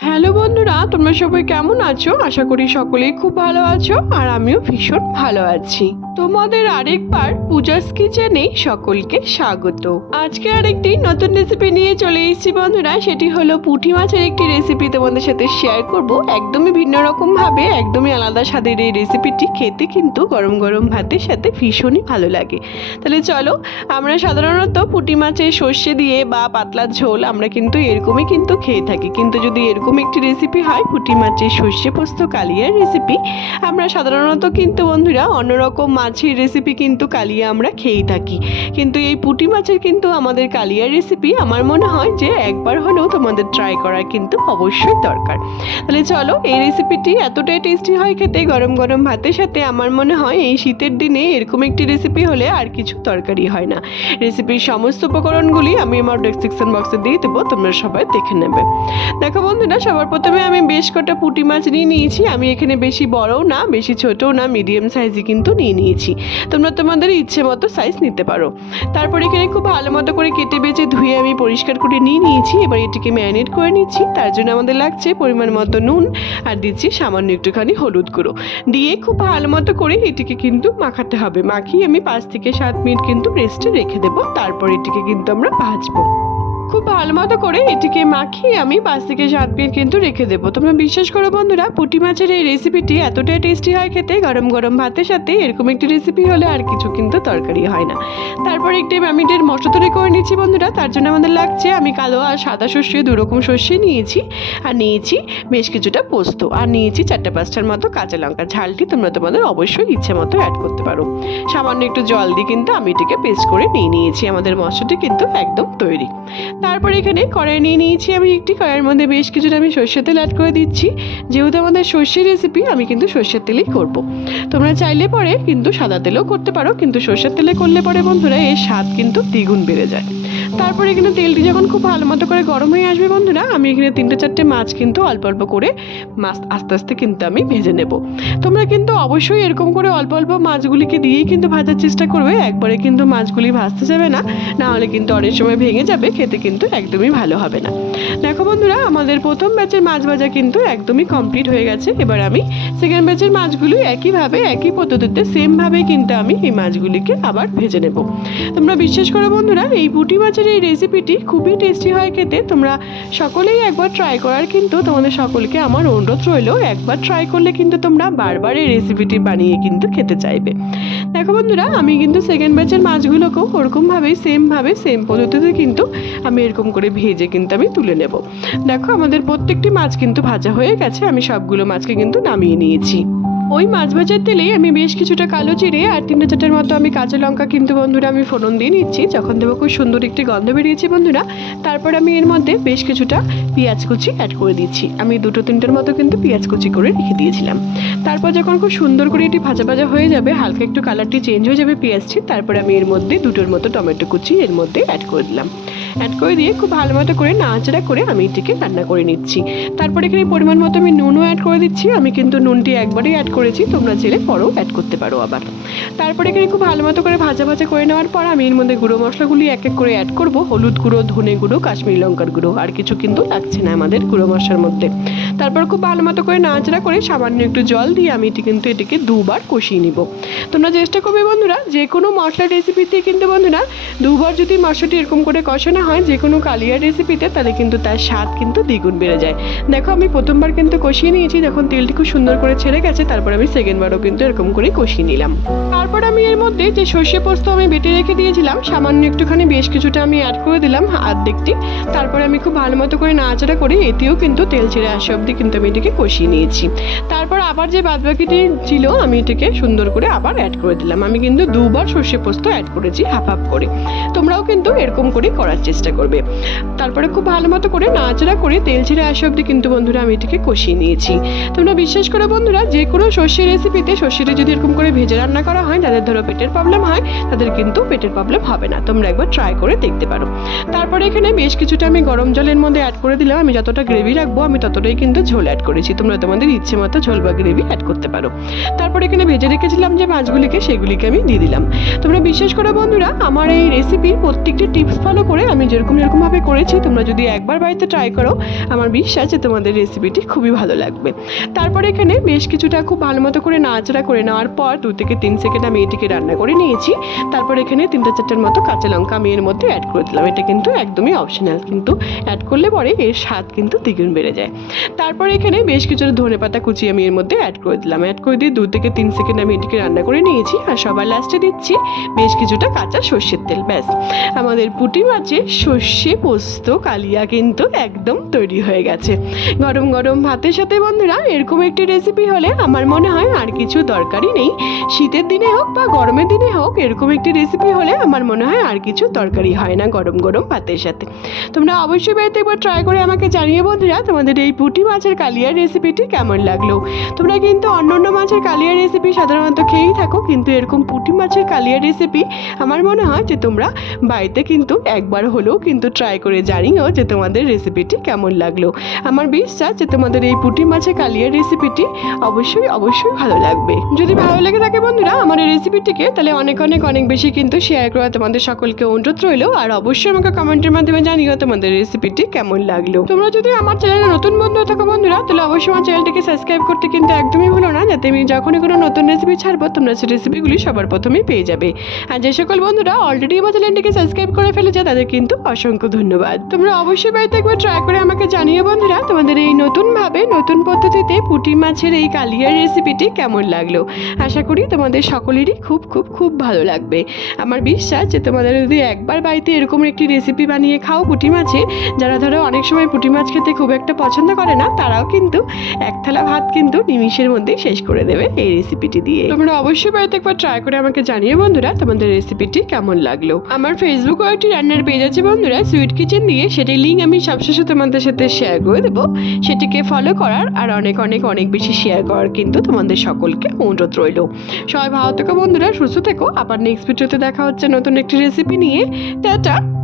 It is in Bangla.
হ্যালো বন্ধুরা, তোমরা সবাই কেমন আছো? আশা করি সকলেই খুব ভালো আছো আর আমিও ভীষণ ভালো আছি। তোমাদের আরেকবার পূজাস কিচেনে সকলকে স্বাগত। আজকে আরেকটি নতুন রেসিপি নিয়ে চলে এসেছি বন্ধুরা। সেটি হলো পুঁটি মাছের একটি রেসিপি তোমাদের সাথে শেয়ার করব। একদমই ভিন্ন রকম ভাবে, একদমই আলাদা স্বাদের এই রেসিপিটি খেতে কিন্তু গরম গরম ভাতের সাথে ভীষণই ভালো লাগে। তাহলে চলো, আমরা সাধারণত পুঁটি মাছের সর্ষে দিয়ে বা পাতলা ঝোল আমরা কিন্তু এরকমই কিন্তু খেয়ে থাকি, কিন্তু যদি এরকম একটি রেসিপি হয় পুঁটি মাছের সর্ষে পোস্ত কালিয়ার রেসিপি, আমরা সাধারণত কিন্তু বন্ধুরা অন্যরকম মাছের রেসিপি কিন্তু কালিয়া আমরা খেয়েই থাকি, কিন্তু এই পুঁটি মাছের কিন্তু আমাদের কালিয়ার রেসিপি আমার মনে হয় যে একবার হলেও তোমাদের ট্রাই করা কিন্তু অবশ্যই দরকার। তাহলে চলো, এই রেসিপিটি এতটাই টেস্টি হয় খেতে গরম গরম ভাতের সাথে, আমার মনে হয় এই শীতের দিনে এরকম একটি রেসিপি হলে আর কিছু দরকারই হয় না। রেসিপির সমস্ত উপকরণগুলি আমি আমার ডেসক্রিপশন বক্সে দিয়ে দেবো, তোমরা সবাই দেখে নেবে। দেখো বন্ধুরা, সবার প্রথমে আমি বেশ কটা পুঁটি মাছ নিয়ে নিয়েছি। আমি এখানে বেশি বড়ও না বেশি ছোটও না, মিডিয়াম সাইজই কিন্তু নিয়ে নিয়েছি। তোমরা তোমাদের ইচ্ছে মতো সাইজ নিতে পারো। তারপর এখানে খুব ভালো মতো করে কেটে বেছে ধুয়ে আমি পরিষ্কার করে নিয়ে নিয়েছি। এবার এটিকে ম্যারিনেট করে নিচ্ছি। তার জন্য আমাদের লাগছে পরিমাণ মতো নুন আর দিচ্ছি সামান্য একটুখানি হলুদ গুঁড়ো দিয়ে খুব ভালো মতো করে এটিকে কিন্তু মাখাতে হবে। মাখিয়ে আমি 5 থেকে 7 মিনিট কিন্তু রেস্টে রেখে দেবো। তারপর এটিকে কিন্তু আমরা ভাজবো। খুব ভালো মতো করে এটিকে মাখিয়ে আমি 5 থেকে 7 মিনিট কিন্তু রেখে দেবো। তোমরা বিশ্বাস করো বন্ধুরা, পুঁটি মাছের এই রেসিপিটি এতটাই টেস্টি হয় খেতে গরম গরম ভাতের সাথে, এরকম একটি রেসিপি হলে আর কিছু কিন্তু তরকারি হয় না। তারপর একটি ম্যারিনেটের মশলা তৈরি করে নিচ্ছি বন্ধুরা। তার জন্য আমাদের লাগছে, আমি কালো আর সাদা সর্ষে দুরকম সর্ষে নিয়েছি, আর নিয়েছি বেশ কিছুটা পোস্ত, আর নিয়েছি 4-5টার মতো কাঁচা লঙ্কা। ঝালটি তোমরা তোমাদের অবশ্যই ইচ্ছে মতো অ্যাড করতে পারো। সামান্য একটু জল দিয়ে কিন্তু আমি এটিকে পেস্ট করে নিয়ে নিয়েছি। আমাদের মশলাটি কিন্তু একদম তৈরি। তারপর এখানে কড়াই নিয়ে নিয়েছি আমি একটি। কড়াইয়ের মধ্যে বেশ কিছুটা আমি সর্ষের তেল অ্যাড করে দিচ্ছি। যেহেতু আমাদের সর্ষের রেসিপি, আমি কিন্তু সর্ষের তেলেই করব। তোমরা চাইলে পরে কিন্তু সাদা তেলেও করতে পারো, কিন্তু সর্ষের তেলে করলে পরে বন্ধুরা এর স্বাদ কিন্তু দ্বিগুণ বেড়ে যায়। তারপর এখানে তেলটি যখন খুব ভালো মতো করে গরম হয়ে আসবে বন্ধুরা, আমি এখানে 3-4টে মাছ কিন্তু অল্প অল্প করে মাছ আস্তে আস্তে কিন্তু আমি ভেজে নেব। তোমরা কিন্তু অবশ্যই এরকম করে অল্প অল্প মাছগুলিকে দিয়েই কিন্তু ভাজার চেষ্টা করবে। একবারে কিন্তু মাছগুলি ভাজতে যাবে না, না হলে কিন্তু অনেক সময় ভেঙে যাবে, খেতে কিন্তু একদমই ভালো হবে না। দেখো বন্ধুরা, আমাদের প্রথম ব্যাচের মাছ ভাজা কিন্তু একদমই কমপ্লিট হয়ে গেছে। এবার আমি সেকেন্ড ব্যাচের মাছগুলি একইভাবে একই পদ্ধতিতে সেমভাবে কিন্তু আমি এই মাছগুলিকে আবার ভেজে নেব। তোমরা বিশ্বাস করো বন্ধুরা, এই পুঁটি মাছের এই রেসিপিটি খুবই টেস্টি হয় খেতে। তোমরা সকলেই একবার ট্রাই করার কিন্তু তোমাদের সকলকে আমার অনুরোধ রইল। একবার ট্রাই করলে কিন্তু তোমরা বারবার এই রেসিপিটি বানিয়ে কিন্তু খেতে চাইবে। দেখো বন্ধুরা, আমি কিন্তু সেকেন্ড ব্যাচের মাছগুলোকেও ওরকমভাবেই সেমভাবে সেম পদ্ধতিতে কিন্তু আমি এরকম করে ভেজে কিন্তু আমি তুলে নেব। দেখো, আমাদের প্রত্যেকটি মাছ কিন্তু ভাজা হয়ে গেছে। আমি সবগুলো মাছকে কিন্তু নামিয়ে নিয়েছি। ওই মাছ ভাজার তেলে আমি বেশ কিছুটা কালো জিরে আর 3-4টার মতো আমি কাঁচা লঙ্কা কিন্তু বন্ধুরা আমি ফোড়ন দিয়ে নিচ্ছি। যখন দেবো খুব সুন্দর একটি গন্ধ বেরিয়েছে বন্ধুরা, তারপর আমি এর মধ্যে বেশ কিছুটা পেঁয়াজ কুচি অ্যাড করে দিচ্ছি। আমি 2-3টের মতো কিন্তু পেঁয়াজ কুচি করে রেখে দিয়েছিলাম। তারপর যখন খুব সুন্দর করে এটি ভাজা ভাজা হয়ে যাবে, হালকা একটু কালারটি চেঞ্জ হয়ে যাবে পেঁয়াজটি, তারপরে আমি এর মধ্যে 2টোর মতো টমেটো কুচি এর মধ্যে অ্যাড করে দিলাম। অ্যাড করে দিয়ে খুব ভালো মতো করে নাড়াচাড়া করে আমি এটিকে রান্না করে নিচ্ছি। তারপরে এখানে পরিমাণ মতো আমি নুনও অ্যাড করে দিচ্ছি। আমি কিন্তু নুনটি একবারেই অ্যাড করেছি, তোমরা চাইলে পরেও অ্যাড করতে পারো আবার। তারপরে এখানে খুব ভালো মতো করে ভাজা ভাজা করে নেওয়ার পর আমি এর মধ্যে গুঁড়ো মশলাগুলি এক এক করে অ্যাড করব। হলুদ গুঁড়ো, ধনে গুঁড়ো, কাশ্মীরি লঙ্কার গুঁড়ো, আর কিছু কিন্তু লাগছে না আমাদের গুঁড়ো মশলার মধ্যে। তারপর খুব ভালো মতো করে নাড়াচাড়া করে সামান্য একটু জল দিয়ে আমি এটিকে 2বার কষিয়ে নিব। তোমরা চেষ্টা করবে বন্ধুরা, যে কোনো মশলার রেসিপিতে কিন্তু বন্ধুরা 2বার যদি মশলাটি এরকম করে কষানো হয় যে কোনো কালিয়ার রেসিপিতে, তাহলে কিন্তু তার স্বাদ কিন্তু দ্বিগুণ বেড়ে যায়। দেখো, আমি প্রথমবার কিন্তু কষিয়ে নিয়েছি। যখন তেলটি খুব সুন্দর করে ছেড়ে গেছে, তারপর আমি সেকেন্ডবারও কিন্তু এরকম করে কষিয়ে নিলাম। তারপর আমি এর মধ্যে যে সর্ষে পোস্ত আমি বেটে রেখে দিয়েছিলাম, সামান্য একটুখানি বেশ কিছুটা আমি অ্যাড করে দিলাম, অর্ধেকটি। তারপর আমি খুব ভালো মতো করে নাড়াচাড়া করে এটিও কিন্তু তেল ছেড়ে আসা অবধি কিন্তু আমি এটিকে কষিয়ে নিয়েছি। তারপর আবার যে বাদবাকিটি ছিল আমি এটিকে সুন্দর করে আবার অ্যাড করে দিলাম। আমি কিন্তু 2বার সর্ষে পোস্ত অ্যাড করেছি হাফ হাফ করে। তোমরাও কিন্তু এরকম করে করার চেষ্টা করবে। তারপরে খুব ভালো মতো করে নাড়াচাড়া করে তেল ছেড়ে আসা অবধি কিন্তু বন্ধুরা আমি এটিকে কষিয়ে নিয়েছি। তোমরা বিশ্বাস করো বন্ধুরা, যে কোনো সর্ষে রেসিপিতে সর্ষেটা যদি এরকম করে ভেজে রান্না করা হয়, যাদের ধরো পেটের প্রবলেম হয় তাদের কিন্তু পেটের প্রবলেম হবে না। তোমরা একবার ট্রাই করে দেখতে পারো। তারপরে এখানে বেশ কিছুটা আমি গরম জলের মধ্যে অ্যাড করে দিলাম। আমি যতটা গ্রেভি রাখবো আমি ততটাই কিন্তু ঝোল অ্যাড করেছি, তোমরা তোমাদের ইচ্ছে মতো ঝোল বা গ্রেভি অ্যাড করতে পারো। তারপর এখানে ভেজে রেখেছিলাম যে মাছগুলিকে, সেগুলিকে আমি দিয়ে দিলাম। তোমরা বিশ্বাস করো বন্ধুরা, আমার এই রেসিপির প্রত্যেকটি টিপস ফলো করে আমি যেরকমভাবে করেছি, তোমরা যদি একবার বাড়িতে ট্রাই করো, আমার বিশ্বাস যে তোমাদের রেসিপিটি খুবই ভালো লাগবে। তারপর এখানে বেশ কিছুটা খুব ভালো মতো করে নাড়াচাড়া করে নেওয়ার পর 2 থেকে 3 সেকেন্ড আমি এটিকে রান্না করে নিয়েছি। তারপর এখানে 3-4টার মতো কাঁচা লঙ্কা আমি এর মধ্যে অ্যাড করে দিলাম। এটা কিন্তু একদমই অপশনাল, কিন্তু অ্যাড করলে পরে এর স্বাদ কিন্তু দ্বিগুণ বেড়ে যায়। তারপর এখানে বেশ কিছুটা ধনেপাতা কুচি আমি এর মধ্যে অ্যাড করে দিলাম। অ্যাড করে দিয়ে 2 থেকে 3 সেকেন্ড আমি এটিকে রান্না করে নিয়েছি। আর সবার লাস্টে দিচ্ছি বেশ কিছুটা কাঁচা সর্ষের তেল। ব্যাস, আমাদের পুঁটি মাছের সর্ষে পোস্ত কালিয়া কিন্তু একদম তৈরি হয়ে গেছে। গরম গরম ভাতের সাথে বন্ধুরা এরকম একটি রেসিপি হলে আমার মনে হয় আর কিছু দরকারই নেই। শীতের দিনে হোক বা গরমের দিনে হোক, এরকম একটি রেসিপি হলে আমার মনে হয় আর কিছু দরকারই হয় না গরম গরম ভাতের সাথে। তোমরা অবশ্যই বাড়িতে একবার ট্রাই করে আমাকে জানিয়ে বন্ধুরা তোমাদের এই পুঁটি মাছের কালিয়ার রেসিপিটি কেমন লাগলো। তোমরা কিন্তু অন্য মাছের কালিয়ার রেসিপি সাধারণত খেয়েই থাকো, কিন্তু এরকম পুঁটি মাছের কালিয়ার রেসিপি আমার মনে হয় যে তোমরা বাড়িতে কিন্তু একবার হলেও কিন্তু ট্রাই করে জানিও যে তোমাদের রেসিপিটি কেমন লাগলো। আমার বিশ্বাস যে তোমাদের এই পুঁটি মাছের কালিয়ার রেসিপিটি অবশ্যই ভালো লাগবে। যদি ভালো লেগে থাকে বন্ধুরা আমার এই রেসিপিটিকে, তাহলে অনেক বেশি কিন্তু শেয়ার করা তোমাদের সকলকে অনুরোধ রইলো। আর অবশ্যই আমাকে কমেন্টের মাধ্যমে জানিও তোমাদের রেসিপিটি কেমন লাগলো। তোমরা যদি আমার চ্যানেলে নতুন বন্ধু থাকো বন্ধুরা, তাহলে অবশ্যই আমার চ্যানেলটিকে সাবস্ক্রাইব করতে কিন্তু একদমই ভুলো না, যাতে আমি যখনই কোনো নতুন রেসিপি ছাড়বো তোমরা সেই রেসিপিগুলি সবার প্রথমেই পেয়ে যাবে। আর যে সকল বন্ধুরা অলরেডি আমার চ্যানেলটিকে সাবস্ক্রাইব করে ফেলেছে তাদের কিন্তু অসংখ্য ধন্যবাদ। তোমরা অবশ্যই বাড়িতে একবার ট্রাই করে আমাকে জানিও বন্ধুরা তোমাদের এই নতুন পদ্ধতিতে পুঁটি মাছের এই কালিয়ার রেসিপিটি কেমন লাগলো। আশা করি তোমাদের সকলেরই খুব ভালো লাগবে। আমার বিশ্বাস যে তোমাদের যদি একবার বাড়িতে এরকম একটি রেসিপি বানিয়ে খাও পুঁটি মাছের, যারা ধরো অনেক সময় পুঁটি মাছ খেতে খুব একটা পছন্দ করে না, তারাও কিন্তু এক থালা ভাত কিন্তু নিমিষের মধ্যেই শেষ করে দেবে এই রেসিপিটি দিয়ে। তোমরা অবশ্যই বাড়িতে একবার ট্রাই করে আমাকে জানিও বন্ধুরা তোমাদের রেসিপিটি কেমন লাগলো। আমার ফেসবুকে একটি রান্নার পেজ আছে বন্ধুরা, সুইট কিচেন দিয়ে, সেটির লিঙ্ক আমি সবশেষে তোমাদের সাথে শেয়ার করে দেবো। সেটিকে ফলো করার আর অনেক বেশি শেয়ার করার কিন্তু তোমাদের সকলকে অনুরোধ রইলো। সবাই ভালো থেকো বন্ধুরা, সুস্থ থেকো। আবার নেক্সট ভিডিওতে দেখা হচ্ছে নতুন একটি রেসিপি নিয়ে। টাটা।